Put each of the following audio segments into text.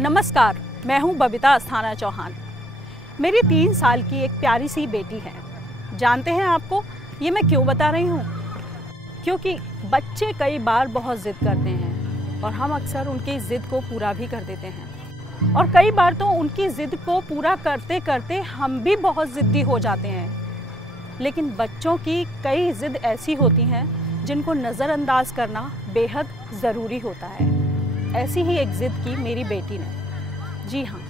नमस्कार, मैं हूं बबीता अस्थाना चौहान। मेरी 3 साल की एक प्यारी सी बेटी है। जानते हैं आपको ये मैं क्यों बता रही हूँ? क्योंकि बच्चे कई बार बहुत ज़िद करते हैं और हम अक्सर उनकी ज़िद को पूरा भी कर देते हैं, और कई बार तो उनकी ज़िद को पूरा करते करते हम भी बहुत ज़िद्दी हो जाते हैं। लेकिन बच्चों की कई ज़िद ऐसी होती हैं जिनको नज़रअंदाज करना बेहद ज़रूरी होता है। ऐसी ही एक ज़िद की मेरी बेटी ने। जी हाँ,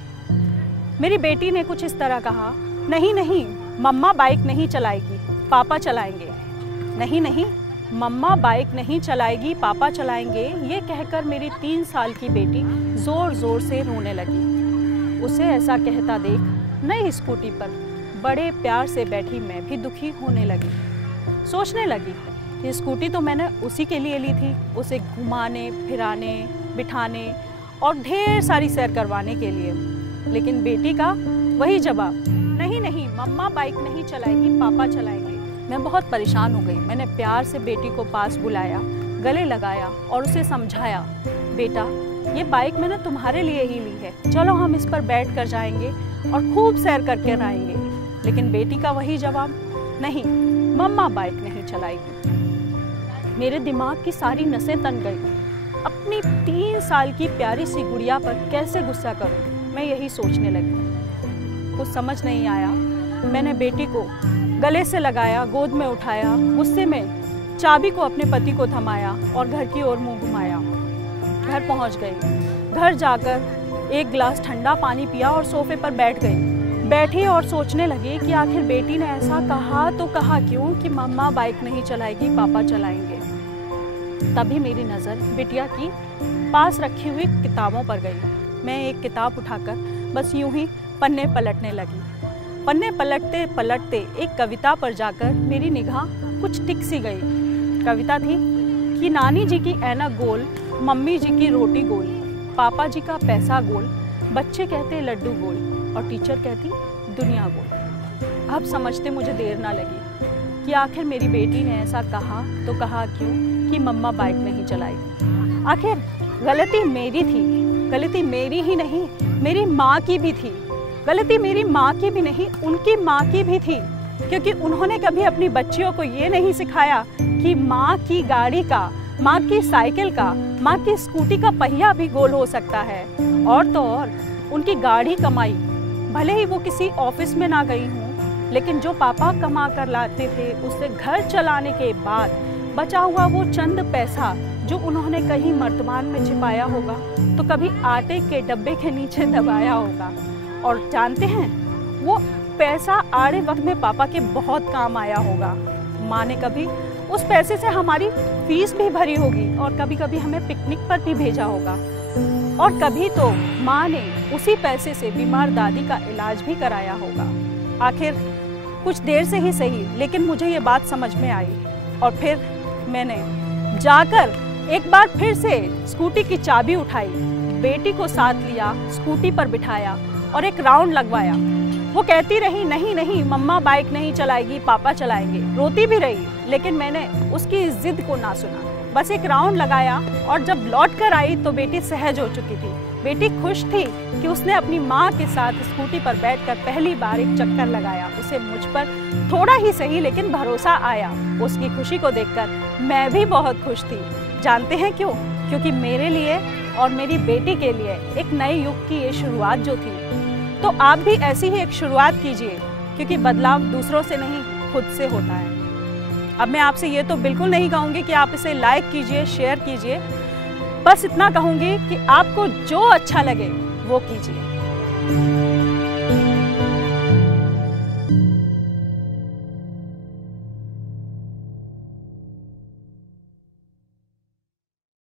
मेरी बेटी ने कुछ इस तरह कहा, नहीं नहीं मम्मा बाइक नहीं चलाएगी, पापा चलाएंगे। नहीं नहीं मम्मा बाइक नहीं चलाएगी, पापा चलाएंगे। ये कहकर मेरी 3 साल की बेटी ज़ोर ज़ोर से रोने लगी। उसे ऐसा कहता देख नई स्कूटी पर बड़े प्यार से बैठी मैं भी दुखी होने लगी। सोचने लगी कि स्कूटी तो मैंने उसी के लिए ली थी, उसे घुमाने फिराने बिठाने और ढेर सारी सैर करवाने के लिए। लेकिन बेटी का वही जवाब, नहीं नहीं मम्मा बाइक नहीं चलाएगी, पापा चलाएंगे। मैं बहुत परेशान हो गई। मैंने प्यार से बेटी को पास बुलाया, गले लगाया और उसे समझाया, बेटा ये बाइक मैंने तुम्हारे लिए ही ली है, चलो हम इस पर बैठ कर जाएंगे और खूब सैर करके आएंगे। लेकिन बेटी का वही जवाब, नहीं मम्मा बाइक नहीं चलाएगी। मेरे दिमाग की सारी नसें तन गई। अपनी 3 साल की प्यारी सी गुड़िया पर कैसे गुस्सा करूं, मैं यही सोचने लगी। कुछ समझ नहीं आया। मैंने बेटी को गले से लगाया, गोद में उठाया, गुस्से में चाबी को अपने पति को थमाया और घर की ओर मुंह घुमाया। घर पहुंच गई। घर जाकर एक गिलास ठंडा पानी पिया और सोफे पर बैठ गई। बैठी और सोचने लगी कि आखिर बेटी ने ऐसा कहा तो कहा क्यों कि मम्मा बाइक नहीं चलाएगी, पापा चलाएंगे। तभी मेरी नज़र बिटिया की पास रखी हुई किताबों पर गई। मैं एक किताब उठाकर बस यूं ही पन्ने पलटने लगी। पन्ने पलटते पलटते एक कविता पर जाकर मेरी निगाह कुछ टिक सी गई। कविता थी कि नानी जी की ऐनक गोल, मम्मी जी की रोटी गोल, पापा जी का पैसा गोल, बच्चे कहते लड्डू गोल और टीचर कहती दुनिया गोल। अब समझते मुझे देर ना लगी कि आखिर मेरी बेटी ने ऐसा कहा तो कहा क्यों कि मम्मा बाइक नहीं चलाएगी। आखिर गलती मेरी थी। गलती मेरी ही नहीं, मेरी माँ की भी थी। गलती मेरी माँ की भी नहीं, उनकी माँ की भी थी, क्योंकि उन्होंने कभी अपनी बच्चियों को ये नहीं सिखाया कि माँ की गाड़ी का, माँ की साइकिल का, माँ की स्कूटी का पहिया भी गोल हो सकता है। और तो और उनकी गाढ़ी कमाई, भले ही वो किसी ऑफिस में ना गई हूँ, लेकिन जो पापा कमा कर लाते थे उससे घर चलाने के बाद बचा हुआ वो चंद पैसा जो उन्होंने कहीं मर्तबान में छिपाया होगा तो कभी आटे के डब्बे के नीचे दबाया होगा। और जानते हैं वो पैसा आड़े वक्त में पापा के बहुत काम आया होगा। माँ ने कभी उस पैसे से हमारी फीस भी भरी होगी और कभी कभी हमें पिकनिक पर भी भेजा होगा, और कभी तो माँ ने उसी पैसे से बीमार दादी का इलाज भी कराया होगा। आखिर कुछ देर से ही सही, लेकिन मुझे ये बात समझ में आई और फिर मैंने जाकर एक बार फिर से स्कूटी की चाबी उठाई, बेटी को साथ लिया, स्कूटी पर बिठाया और एक राउंड लगवाया। वो कहती रही नहीं नहीं मम्मा बाइक नहीं चलाएगी, पापा चलाएंगे। रोती भी रही, लेकिन मैंने उसकी जिद को ना सुना। बस एक राउंड लगाया और जब लौट कर आई तो बेटी सहज हो चुकी थी। बेटी खुश थी कि उसने अपनी माँ के साथ स्कूटी पर बैठकर पहली बार एक चक्कर लगाया। उसे मुझ पर थोड़ा ही सही लेकिन भरोसा आया। उसकी खुशी को देखकर मैं भी बहुत खुश थी। जानते हैं क्यों? क्योंकि मेरे लिए और मेरी बेटी के लिए एक नए युग की ये शुरुआत जो थी। तो आप भी ऐसी ही एक शुरुआत कीजिए, क्योंकि बदलाव दूसरों से नहीं खुद से होता है। अब मैं आपसे ये तो बिल्कुल नहीं कहूँगी कि आप इसे लाइक कीजिए, शेयर कीजिए। बस इतना कहूँगी कि आपको जो अच्छा लगे वो कीजिए।